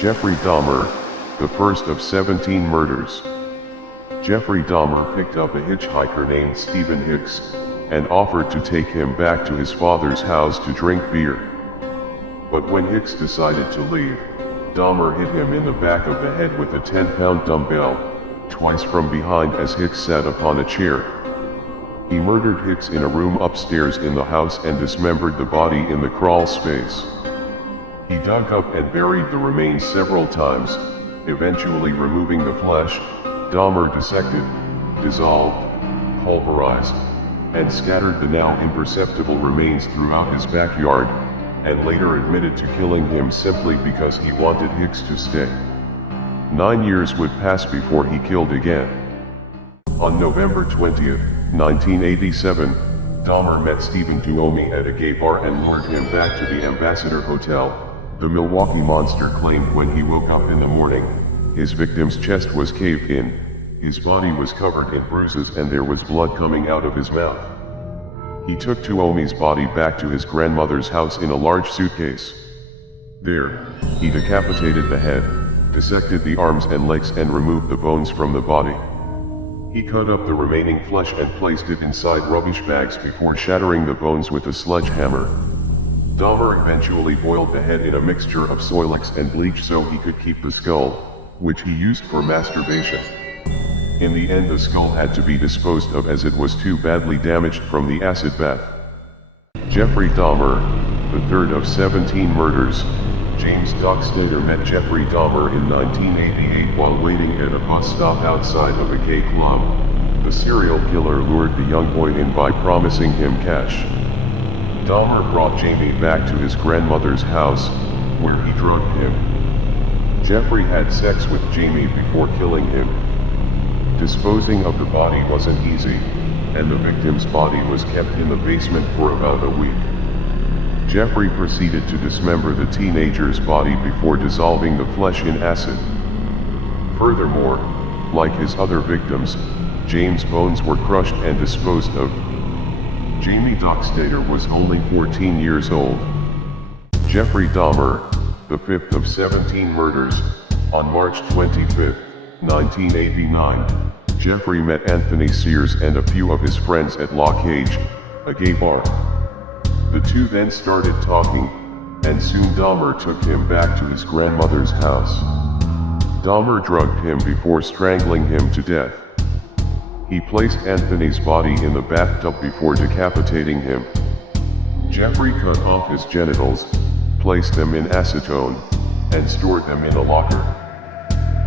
Jeffrey Dahmer, the first of 17 murders. Jeffrey Dahmer picked up a hitchhiker named Stephen Hicks, and offered to take him back to his father's house to drink beer. But when Hicks decided to leave, Dahmer hit him in the back of the head with a 10-pound dumbbell, twice from behind as Hicks sat upon a chair. He murdered Hicks in a room upstairs in the house and dismembered the body in the crawl space. He dug up and buried the remains several times, eventually removing the flesh. Dahmer dissected, dissolved, pulverized, and scattered the now imperceptible remains throughout his backyard, and later admitted to killing him simply because he wanted Hicks to stay. 9 years would pass before he killed again. On November 20th, 1987, Dahmer met Stephen Duomi at a gay bar and lured him back to the Ambassador Hotel. The Milwaukee Monster claimed when he woke up in the morning, his victim's chest was caved in, his body was covered in bruises and there was blood coming out of his mouth. He took Duomi's body back to his grandmother's house in a large suitcase. There, he decapitated the head, dissected the arms and legs and removed the bones from the body. He cut up the remaining flesh and placed it inside rubbish bags before shattering the bones with a sledgehammer. Dahmer eventually boiled the head in a mixture of Soilex and bleach so he could keep the skull, which he used for masturbation. In the end, the skull had to be disposed of as it was too badly damaged from the acid bath. Jeffrey Dahmer, the third of 17 murders. James Dockstader met Jeffrey Dahmer in 1988 while waiting at a bus stop outside of a gay club. The serial killer lured the young boy in by promising him cash. Dahmer brought Jamie back to his grandmother's house, where he drugged him. Jeffrey had sex with Jamie before killing him. Disposing of the body wasn't easy, and the victim's body was kept in the basement for about a week. Jeffrey proceeded to dismember the teenager's body before dissolving the flesh in acid. Furthermore, like his other victims, James' bones were crushed and disposed of. Jamie Dockstader was only 14 years old. Jeffrey Dahmer, the fifth of 17 murders. On March 25, 1989, Jeffrey met Anthony Sears and a few of his friends at La Cage, a gay bar. The two then started talking, and soon Dahmer took him back to his grandmother's house. Dahmer drugged him before strangling him to death. He placed Anthony's body in the bathtub before decapitating him. Jeffrey cut off his genitals, placed them in acetone, and stored them in a locker.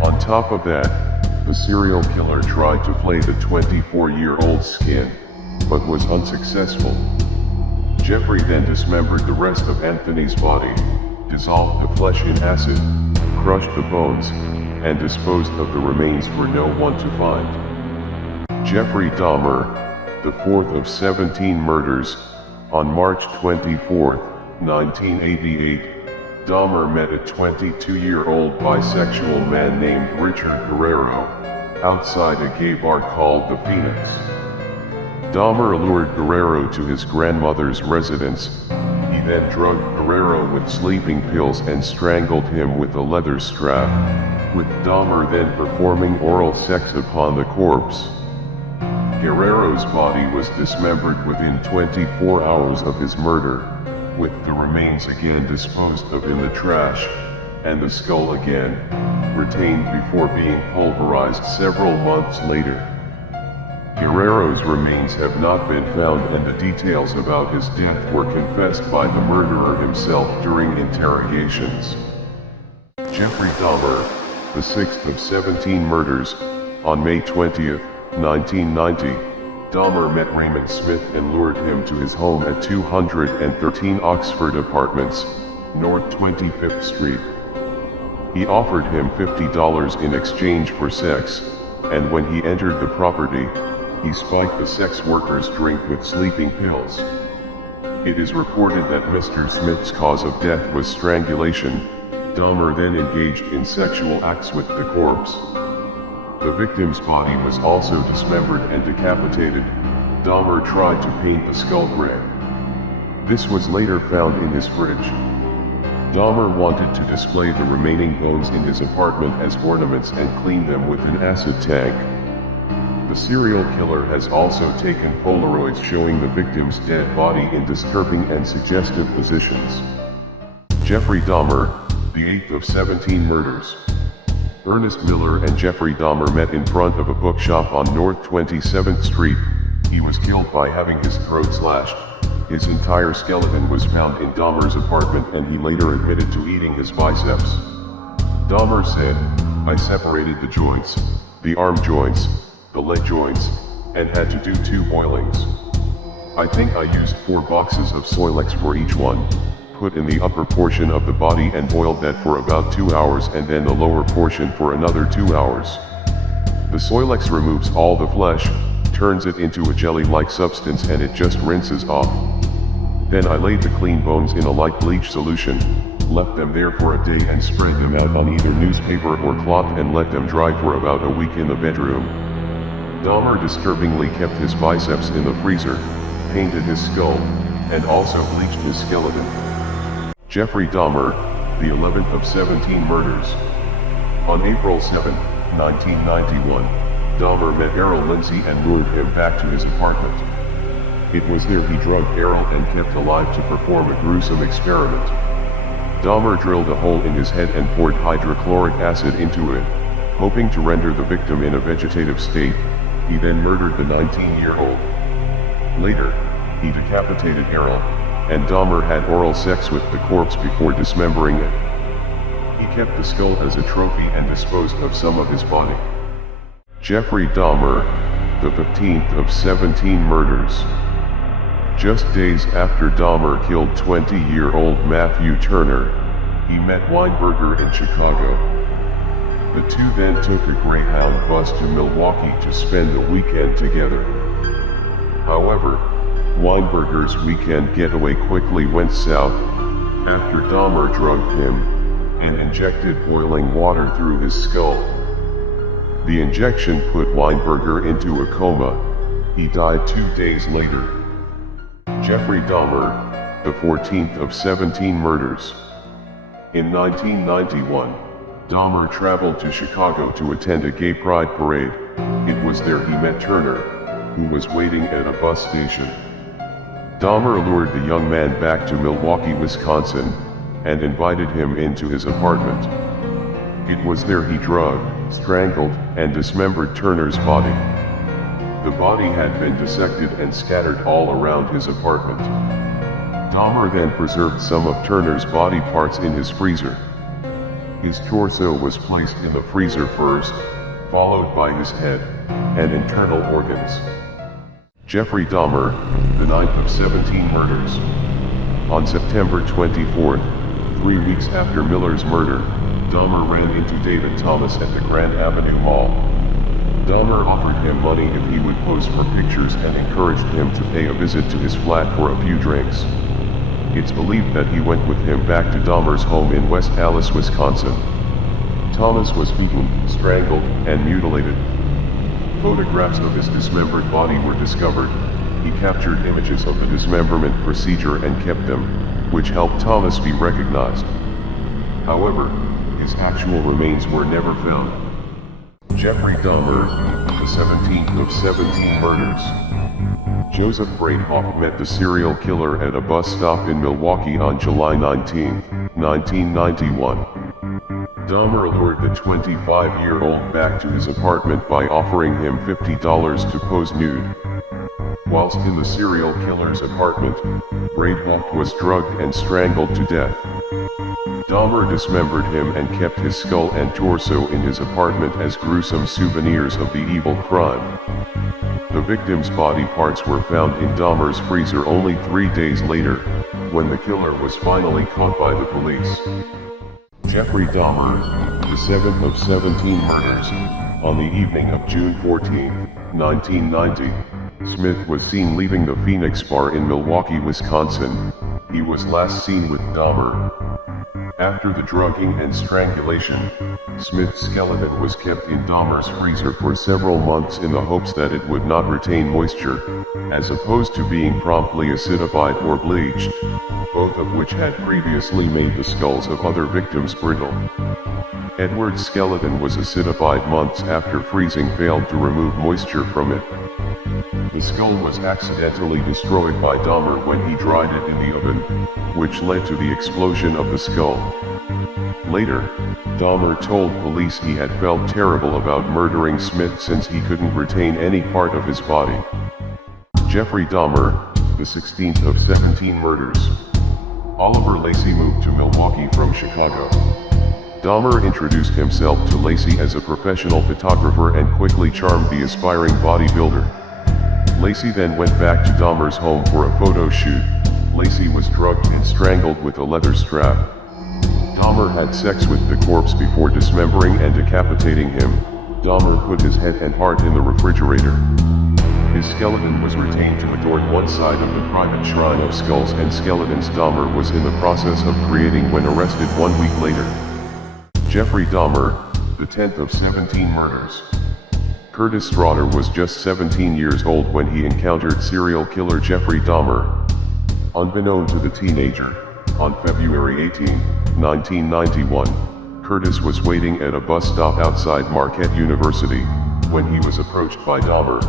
On top of that, the serial killer tried to play the 24-year-old skin, but was unsuccessful. Jeffrey then dismembered the rest of Anthony's body, dissolved the flesh in acid, crushed the bones, and disposed of the remains for no one to find. Jeffrey Dahmer, the fourth of 17 murders. On March 24, 1988, Dahmer met a 22-year-old bisexual man named Richard Guerrero, outside a gay bar called the Phoenix. Dahmer lured Guerrero to his grandmother's residence. He then drugged Guerrero with sleeping pills and strangled him with a leather strap, with Dahmer then performing oral sex upon the corpse. Guerrero's body was dismembered within 24 hours of his murder, with the remains again disposed of in the trash, and the skull again retained before being pulverized several months later. Guerrero's remains have not been found, and the details about his death were confessed by the murderer himself during interrogations. Jeffrey Dahmer, the sixth of 17 murders. On May 20, 1990, Dahmer met Raymond Smith and lured him to his home at 213 Oxford Apartments, North 25th Street. He offered him $50 in exchange for sex, and when he entered the property, he spiked the sex worker's drink with sleeping pills. It is reported that Mr. Smith's cause of death was strangulation. Dahmer then engaged in sexual acts with the corpse. The victim's body was also dismembered and decapitated. Dahmer tried to paint the skull gray. This was later found in his fridge. Dahmer wanted to display the remaining bones in his apartment as ornaments and clean them with an acid tank. The serial killer has also taken Polaroids showing the victim's dead body in disturbing and suggestive positions. Jeffrey Dahmer, the 8th of 17 murders. Ernest Miller and Jeffrey Dahmer met in front of a bookshop on North 27th Street. He was killed by having his throat slashed. His entire skeleton was found in Dahmer's apartment, and he later admitted to eating his biceps. Dahmer said, "I separated the joints, the arm joints, the leg joints, and had to do 2 boilings. I think I used 4 boxes of Soilex for each one, put in the upper portion of the body and boiled that for about 2 hours, and then the lower portion for another 2 hours. The Soilex removes all the flesh, turns it into a jelly-like substance, and it just rinses off. Then I laid the clean bones in a light bleach solution, left them there for a day and spread them out on either newspaper or cloth and let them dry for about a week in the bedroom." Dahmer disturbingly kept his biceps in the freezer, painted his skull, and also bleached his skeleton. Jeffrey Dahmer, the 11th of 17 murders. On April 7, 1991, Dahmer met Errol Lindsey and lured him back to his apartment. It was there he drugged Errol and kept alive to perform a gruesome experiment. Dahmer drilled a hole in his head and poured hydrochloric acid into it, hoping to render the victim in a vegetative state. He then murdered the 19-year-old. Later, he decapitated Errol, and Dahmer had oral sex with the corpse before dismembering it. He kept the skull as a trophy and disposed of some of his body. Jeffrey Dahmer, the 15th of 17 murders. Just days after Dahmer killed 20-year-old Matthew Turner, he met Weinberger in Chicago. The two then took a Greyhound bus to Milwaukee to spend the weekend together. However, Weinberger's weekend getaway quickly went south, after Dahmer drugged him, and injected boiling water through his skull. The injection put Weinberger into a coma. He died 2 days later. Jeffrey Dahmer, the 14th of 17 murders. In 1991, Dahmer traveled to Chicago to attend a gay pride parade. It was there he met Turner, who was waiting at a bus station. Dahmer lured the young man back to Milwaukee, Wisconsin, and invited him into his apartment. It was there he drugged, strangled, and dismembered Turner's body. The body had been dissected and scattered all around his apartment. Dahmer then preserved some of Turner's body parts in his freezer. His torso was placed in the freezer first, followed by his head and internal organs. Jeffrey Dahmer, the 9th of 17 murders. On September 24th, 3 weeks after Miller's murder, Dahmer ran into David Thomas at the Grand Avenue Mall. Dahmer offered him money if he would pose for pictures and encouraged him to pay a visit to his flat for a few drinks. It's believed that he went with him back to Dahmer's home in West Allis, Wisconsin. Thomas was beaten, strangled, and mutilated. Photographs of his dismembered body were discovered. He captured images of the dismemberment procedure and kept them, which helped Thomas be recognized. However, his actual remains were never found. Jeffrey Dahmer, the 17th of 17 murders. Joseph Bradehoff met the serial killer at a bus stop in Milwaukee on July 19, 1991. Dahmer lured the 25-year-old back to his apartment by offering him $50 to pose nude. Whilst in the serial killer's apartment, Bradehoff was drugged and strangled to death. Dahmer dismembered him and kept his skull and torso in his apartment as gruesome souvenirs of the evil crime. The victim's body parts were found in Dahmer's freezer only 3 days later, when the killer was finally caught by the police. Jeffrey Dahmer, the 7th of 17 murders. On the evening of June 14, 1990, Smith was seen leaving the Phoenix Bar in Milwaukee, Wisconsin. He was last seen with Dahmer. After the drugging and strangulation, Smith's skeleton was kept in Dahmer's freezer for several months in the hopes that it would not retain moisture, as opposed to being promptly acidified or bleached, both of which had previously made the skulls of other victims brittle. Edward's skeleton was acidified months after freezing failed to remove moisture from it. The skull was accidentally destroyed by Dahmer when he dried it in the oven, which led to the explosion of the skull. Later, Dahmer told police he had felt terrible about murdering Smith since he couldn't retain any part of his body. Jeffrey Dahmer, the 16th of 17 murders. Oliver Lacy moved to Milwaukee from Chicago. Dahmer introduced himself to Lacy as a professional photographer and quickly charmed the aspiring bodybuilder. Lacy then went back to Dahmer's home for a photo shoot. Lacy was drugged and strangled with a leather strap. Dahmer had sex with the corpse before dismembering and decapitating him. Dahmer put his head and heart in the refrigerator. His skeleton was retained to adorn one side of the private shrine of skulls and skeletons Dahmer was in the process of creating when arrested 1 week later. Jeffrey Dahmer, the 10th of 17 murders. Curtis Straughter was just 17 years old when he encountered serial killer Jeffrey Dahmer. Unbeknown to the teenager, on February 18, 1991, Curtis was waiting at a bus stop outside Marquette University, when he was approached by Dahmer.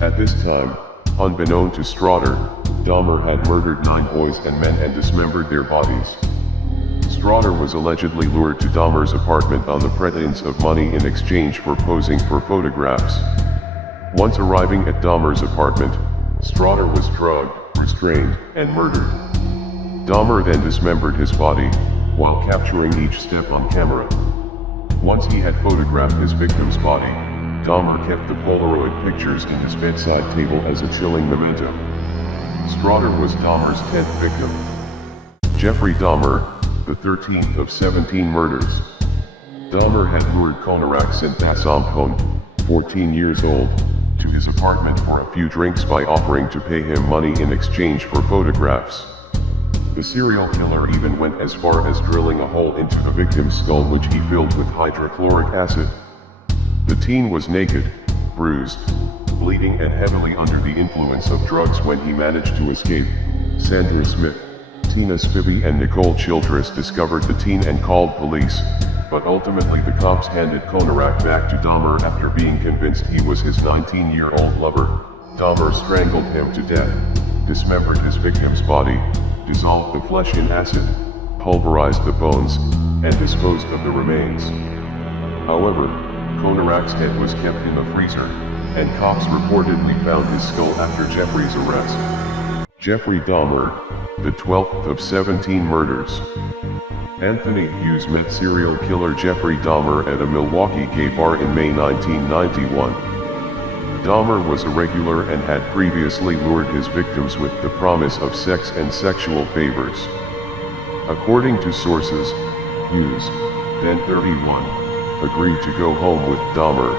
At this time, unbeknown to Straughter, Dahmer had murdered 9 boys and men and dismembered their bodies. Straughter was allegedly lured to Dahmer's apartment on the pretense of money in exchange for posing for photographs. Once arriving at Dahmer's apartment, Straughter was drugged, restrained, and murdered. Dahmer then dismembered his body, while capturing each step on camera. Once he had photographed his victim's body, Dahmer kept the Polaroid pictures in his bedside table as a chilling memento. Straughter was Dahmer's 10th victim. Jeffrey Dahmer, the 13th of 17 murders. Dahmer had lured Konarak Sinthasampon, 14 years old, to his apartment for a few drinks by offering to pay him money in exchange for photographs. The serial killer even went as far as drilling a hole into the victim's skull which he filled with hydrochloric acid. The teen was naked, bruised, bleeding and heavily under the influence of drugs when he managed to escape. Sandra Smith, Tina Spivey and Nicole Childress discovered the teen and called police, but ultimately the cops handed Konarak back to Dahmer after being convinced he was his 19-year-old lover. Dahmer strangled him to death, dismembered his victim's body, dissolved the flesh in acid, pulverized the bones, and disposed of the remains. However, Konarak's head was kept in the freezer, and cops reportedly found his skull after Jeffrey's arrest. Jeffrey Dahmer, the 12th of 17 murders. Anthony Hughes met serial killer Jeffrey Dahmer at a Milwaukee gay bar in May 1991. Dahmer was a regular and had previously lured his victims with the promise of sex and sexual favors. According to sources, Hughes, then 31, agreed to go home with Dahmer.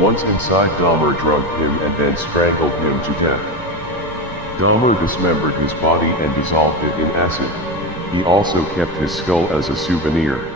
Once inside, Dahmer drugged him and then strangled him to death. Dahmer dismembered his body and dissolved it in acid. He also kept his skull as a souvenir.